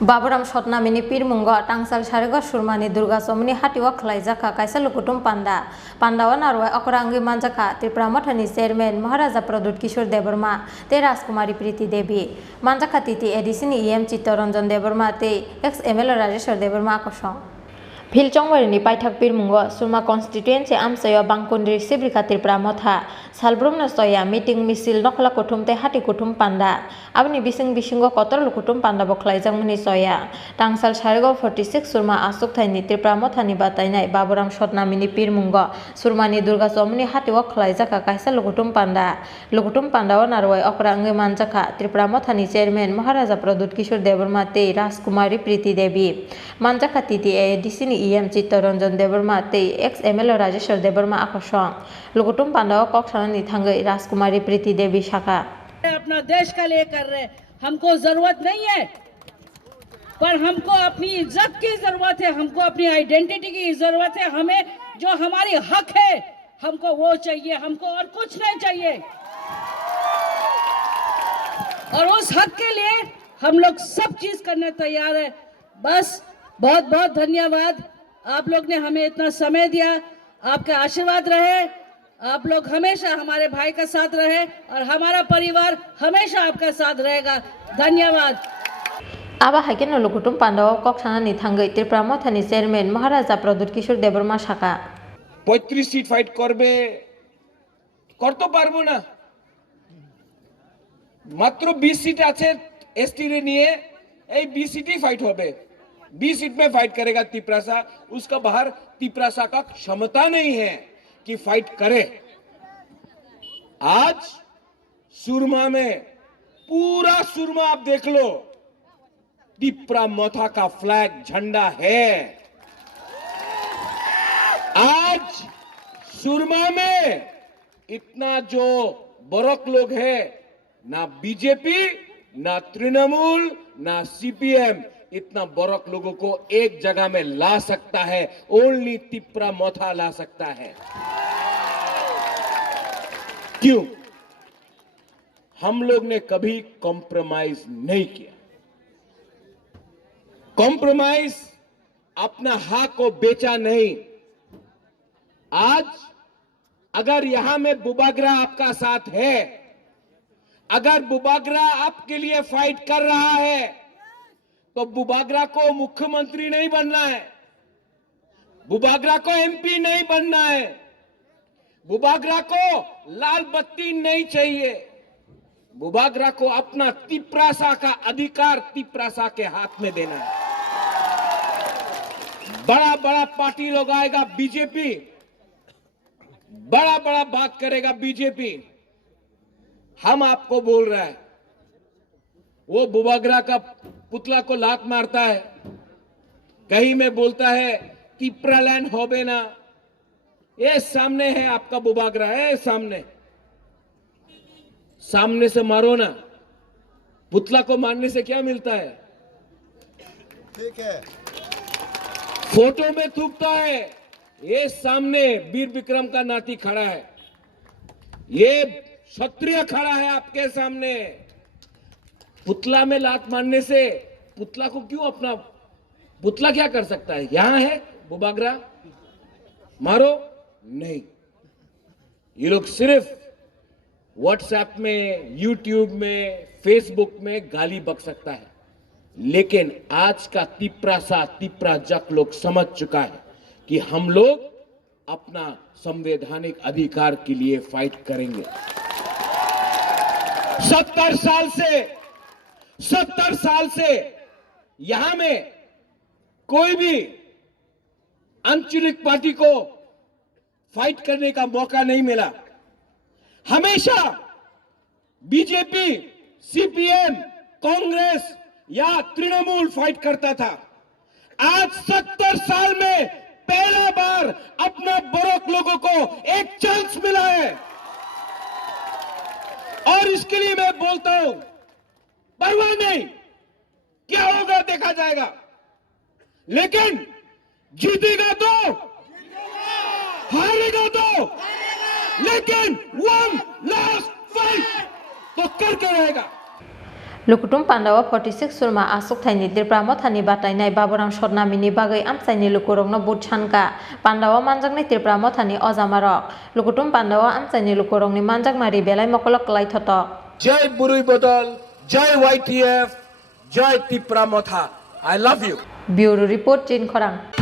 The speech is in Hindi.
Baburam Shotnamini Pirmungo, Tangsal Sharigo Shurmani Durga Somni Hatiwa Klaizaka, Kaisa Lukutum Panda, Pandawan Arwa, Okrangi Manjaka, Tripramatani Chairman, Maharaja Pradut Kishore Debarma, Teras Kumari Priti Devi, Manjakatiti Edisini EM Chittoranjan Debarma, Te, ex ML Rajeshwar Debarma Kosong. Philchongwari Paithak Pirmungo, Surma constituency Amsayo Bangkundri Sibrikatir Pramotha, Salbrumna Soya, meeting Misil Nokla Kutum Te Hati Kutum Panda, Abni Bising Bishingo Kotor Lukutum Panda Boklaizang Muni Soya, Tangsal Sharigo 46 Surma Asuk Thaini Tripramothani Batainai, Baburam Shotnamini Pirmungo, Surmani Durga Somni Hati Waklaizaka Kaisa Lukutum Panda, Lukutum Panda Narway Okrangi Manjaka, Tripramothani Chairman, Maharaja Pradut Kishore Debarma Te, Raskumari Priti Devi, Manjakatiti Edisini EM Chittoranjan Debarma Te, ex ML Rajeshwar Debarma Akosong, Lukutum Panda Kokshana Nithangai, Raskumari Priti Devi Shaka. अपना देश का लिए कर रहे, हमको जरूरत नहीं है, पर हमको अपनी इज्जत की जरूरत है, हमको अपनी आइडेंटिटी की जरूरत है, हमें जो हमारी हक है हमको वो चाहिए, हमको और कुछ नहीं चाहिए। और उस हक के लिए हम लोग सब चीज करने तैयार है। बस बहुत बहुत धन्यवाद, आप लोग ने हमें इतना समय दिया, आपका आशीर्वाद रहे, आप लोग हमेशा हमारे भाई का साथ रहे और हमारा परिवार हमेशा आपका साथ रहेगा। धन्यवाद। Aba Hakin Lukutum Panda Kokshana Nithangai, Tripramothani Chairman, Maharaja Pradut Kishore Debarma Shaka. 35 seat fight করবে, করতে পারবো না, মাত্র 20 सीट আছে एसटी रे নিয়ে, এই 20 सीट फाइट होबे, 20 सीट में फाइट करेगा तिपरासा, उसका बाहर तिपरासा का क्षमता नहीं है कि फाइट करे। आज सुरमा में पूरा सुरमा आप देख लो, तिपरामोथा का फ्लैग झंडा है। आज सुरमा में इतना जो बरक लोग है, ना बीजेपी, ना तृणमूल, ना सीपीएम, इतना बरक लोगों को एक जगह में ला सकता है, ओनली तिपरामोथा ला सकता है। क्यों? हम लोग ने कभी कॉम्प्रोमाइज नहीं किया। कॉम्प्रोमाइज अपना हक को बेचा नहीं। आज अगर यहां में बुबागरा आपका साथ है, अगर बुबागरा आपके लिए फाइट कर रहा है, तो बुबागरा को मुख्यमंत्री नहीं बनना है, बुबागरा को एमपी नहीं बनना है, बुबागरा को लाल बत्ती नहीं चाहिए, बुबागरा को अपना तिपरासा का अधिकार तिपरासा के हाथ में देना है। बड़ा बड़ा पार्टी लोग आएगा, बीजेपी बड़ा बड़ा बात करेगा, बीजेपी। हम आपको बोल रहा है, वो बुबागरा का पुतला को लात मारता है, कहीं में बोलता है तिपरालैंड होबे ना, ये सामने है आपका बुबागरा है, सामने सामने से मारो ना, पुतला को मारने से क्या मिलता है? ठीक है, फोटो में थूकता है। ये सामने वीर विक्रम का नाती खड़ा है, ये क्षत्रिय खड़ा है आपके सामने। पुतला में लात मारने से पुतला को क्यों अपना, पुतला क्या कर सकता है? यहां है बुबागरा, मारो नहीं। ये लोग सिर्फ व्हाट्सएप में, यूट्यूब में, फेसबुक में गाली बक सकता है, लेकिन आज का तिपरासा तिपराजक लोग समझ चुका है कि हम लोग अपना संवैधानिक अधिकार के लिए फाइट करेंगे। 70 साल से यहां में कोई भी आंचलिक पार्टी को फाइट करने का मौका नहीं मिला। हमेशा बीजेपी, सीपीएम, कांग्रेस या तृणमूल फाइट करता था। आज 70 साल में पहला बार अपना बरोक लोगों को एक चांस मिला है, और इसके लिए मैं बोलता हूं, परवाह नहीं, क्या होगा देखा जाएगा, लेकिन जीतेगा तो, हारेगा तो, लेकिन वन लास्ट फाइट तो करके रहेगा। Lukutum Pandawa 46 Surma Asuk Thaini Tirpra Mothani Batainai Baburang Shornamini Bagai Amsaini Lukurongno Butchanka Pandawa Manjakni Tirpra Mothani Ozamarok Lukutum Pandawa Amsaini Lukurongni Manjak Mari Belai Mokolok Lai Thotok जय बुरुई बदल जय YTF जय तिप्रा मोथा I love you Bureau Report Jin Khorang